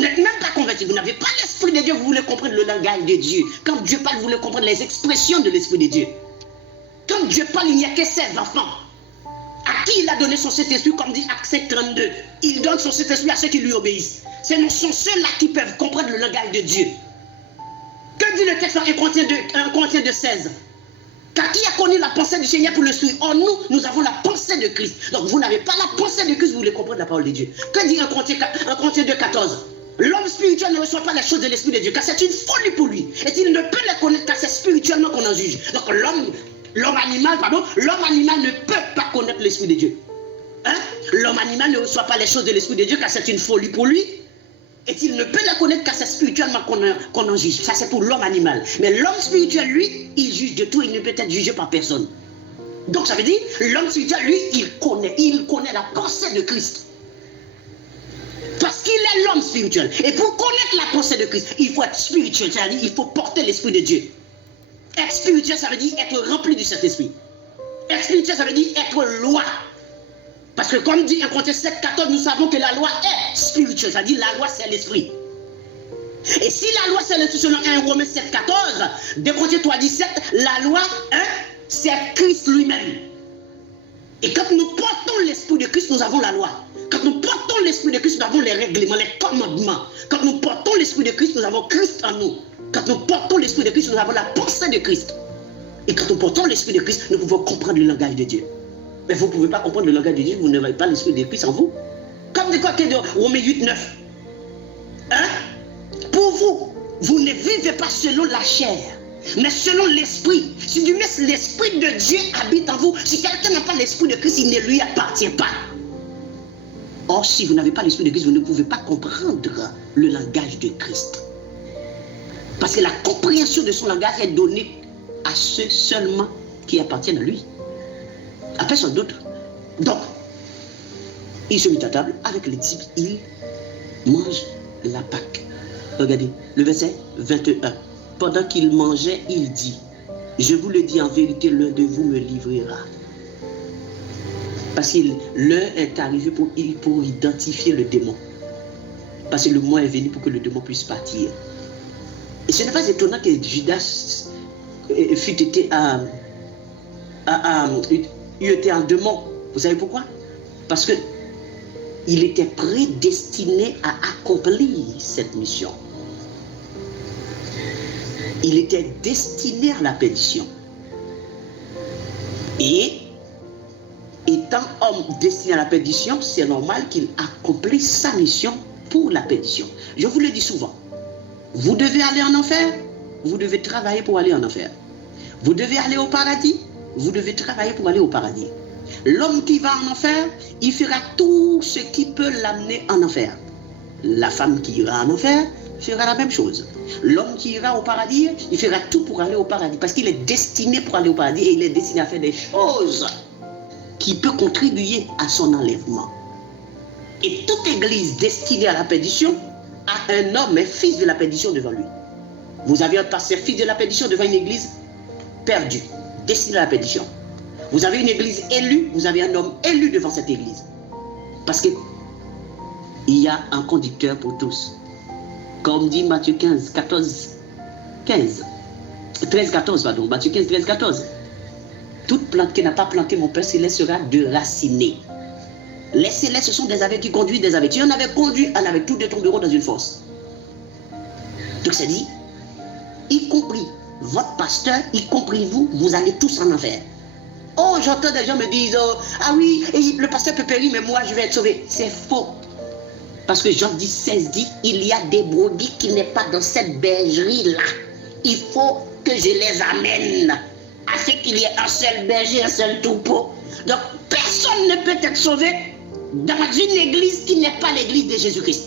n'êtes même pas converti, vous n'avez pas l'Esprit de Dieu, vous voulez comprendre le langage de Dieu. Quand Dieu parle, vous voulez comprendre les expressions de l'Esprit de Dieu. Quand Dieu parle, il n'y a que ses enfants. À qui il a donné son Saint-Esprit, comme dit Actes 5:32. Il donne son Saint-Esprit à ceux qui lui obéissent. Ce sont ceux-là qui peuvent comprendre le langage de Dieu. Que dit le texte en 1 Corinthiens 2:16? Car qui a connu la pensée du Seigneur pour le suivre? Or nous avons la pensée de Christ. Donc vous n'avez pas la pensée de Christ, vous voulez comprendre la parole de Dieu. Que dit 1 Corinthiens 2:14? L'homme spirituel ne reçoit pas les choses de l'Esprit de Dieu, car c'est une folie pour lui. Et il ne peut les connaître, car c'est spirituellement qu'on en juge. Donc l'homme animal ne peut pas connaître l'Esprit de Dieu. Hein? L'homme animal ne reçoit pas les choses de l'Esprit de Dieu, car c'est une folie pour lui. Et il ne peut la connaître qu'à c'est spirituellement qu'on en juge. Ça, c'est pour l'homme animal. Mais l'homme spirituel, lui, il juge de tout. Il ne peut être jugé par personne. Donc, ça veut dire, l'homme spirituel, lui, il connaît la pensée de Christ. Parce qu'il est l'homme spirituel. Et pour connaître la pensée de Christ, il faut être spirituel. C'est-à-dire, il faut porter l'Esprit de Dieu. Être spirituel, ça veut dire être rempli du Saint-Esprit. Être spirituel, ça veut dire être loi. Parce que comme dit 1 Corinthiens 7:14, nous savons que la loi est spirituelle. C'est-à-dire la loi, c'est l'esprit. Et si la loi, c'est l'esprit, selon 1 Romains 7:14, 2 Corinthiens 3:17, la loi, c'est Christ lui-même. Et quand nous portons l'esprit de Christ, nous avons la loi. Quand nous portons l'esprit de Christ, nous avons les règlements, les commandements. Quand nous portons l'esprit de Christ, nous avons Christ en nous. Quand nous portons l'esprit de Christ, nous avons la pensée de Christ. Et quand nous portons l'esprit de Christ, nous pouvons comprendre le langage de Dieu. Mais vous ne pouvez pas comprendre le langage de Dieu, vous n'avez pas l'Esprit de Christ en vous. Comme dit quoi que de Romains 8:9. Hein? Pour vous, vous ne vivez pas selon la chair, mais selon l'Esprit. Si du moins l'Esprit de Dieu habite en vous, si quelqu'un n'a pas l'Esprit de Christ, il ne lui appartient pas. Or, si vous n'avez pas l'Esprit de Christ, vous ne pouvez pas comprendre le langage de Christ. Parce que la compréhension de son langage est donnée à ceux seulement qui appartiennent à lui. À personne d'autre. Donc, il se mit à table avec les disciples, il mange la Pâque. Regardez, le verset 21. Pendant qu'il mangeait, il dit, je vous le dis en vérité, l'un de vous me livrera. Parce que l'heure est arrivée pour identifier le démon. Parce que le moment est venu pour que le démon puisse partir. Et ce n'est pas étonnant que Judas fût été il était en démon. Vous savez pourquoi? Parce que il était prédestiné à accomplir cette mission. Il était destiné à la perdition. Et étant homme destiné à la perdition, c'est normal qu'il accomplisse sa mission pour la perdition. Je vous le dis souvent. Vous devez aller en enfer, vous devez travailler pour aller en enfer. Vous devez aller au paradis, vous devez travailler pour aller au paradis. L'homme qui va en enfer, il fera tout ce qui peut l'amener en enfer. La femme qui ira en enfer fera la même chose. L'homme qui ira au paradis, il fera tout pour aller au paradis. Parce qu'il est destiné pour aller au paradis et il est destiné à faire des choses qui peuvent contribuer à son enlèvement. Et toute église destinée à la perdition a un homme, un fils de la perdition devant lui. Vous avez un pasteur fils de la perdition devant une église perdue, destinée à la perdition. Vous avez une église élue, vous avez un homme élu devant cette église. Parce qu'il y a un conducteur pour tous. Comme dit Matthieu 15, 13, 14, pardon. Matthieu 15, 13, 14. Toute plante qui n'a pas planté mon Père Céleste sera déracinée. Les célestes, ce sont des aveugles qui conduisent des aveugles. Si on avait conduit, on avait tout de ton bureau dans une fosse. Donc c'est dit, y compris votre pasteur, y compris vous, vous allez tous en enfer. Oh, j'entends des gens me dire, ah oui, le pasteur peut périr, mais moi je vais être sauvé. C'est faux. Parce que Jean 10, 16 dit, il y a des brebis qui n'est pas dans cette bergerie-là. Il faut que je les amène. À ce qu'il y ait un seul berger, un seul troupeau. Donc personne ne peut être sauvé dans une église qui n'est pas l'église de Jésus-Christ.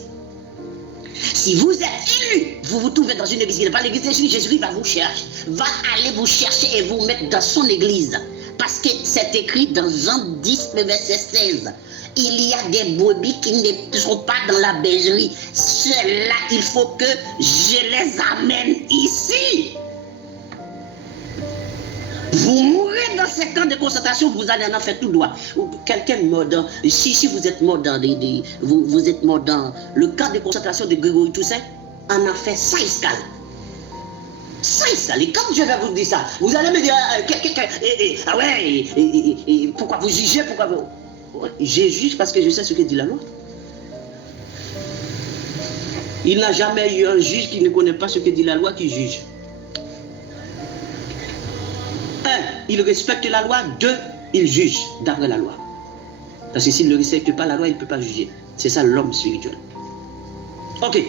Si vous êtes élu, vous vous trouvez dans une église qui n'est pas l'église de Jésus, Jésus va vous chercher, va aller vous chercher et vous mettre dans son église. Parce que c'est écrit dans Jean 10, le verset 16. Il y a des brebis qui ne sont pas dans la bergerie. Ceux-là, il faut que je les amène ici. Vous mourrez dans ces camps de concentration, vous allez en faire tout droit. Quelqu'un mort dans, si vous êtes mort dans vous êtes mort dans le camp de concentration de Grégory Toussaint, on a fait 5 escales. 5 escales. Et quand je vais vous dire ça, vous allez me dire, ah ouais, pourquoi vous jugez, pourquoi vous... Je juge parce que je sais ce que dit la loi. Il n'a jamais eu un juge qui ne connaît pas ce que dit la loi qui juge. 1, il respecte la loi. 2, il juge d'après la loi. Parce que s'il ne respecte pas la loi, il ne peut pas juger. C'est ça l'homme spirituel. Ok.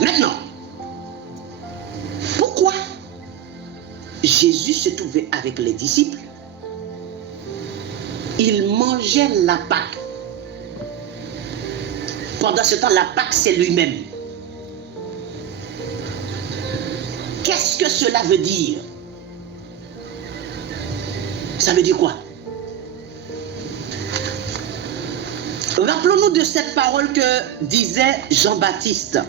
Maintenant, pourquoi Jésus se trouvait avec les disciples? Il mangeait la Pâque. Pendant ce temps, la Pâque, c'est lui-même. Qu'est-ce que cela veut dire? Ça veut dire quoi? Rappelons-nous de cette parole que disait Jean-Baptiste.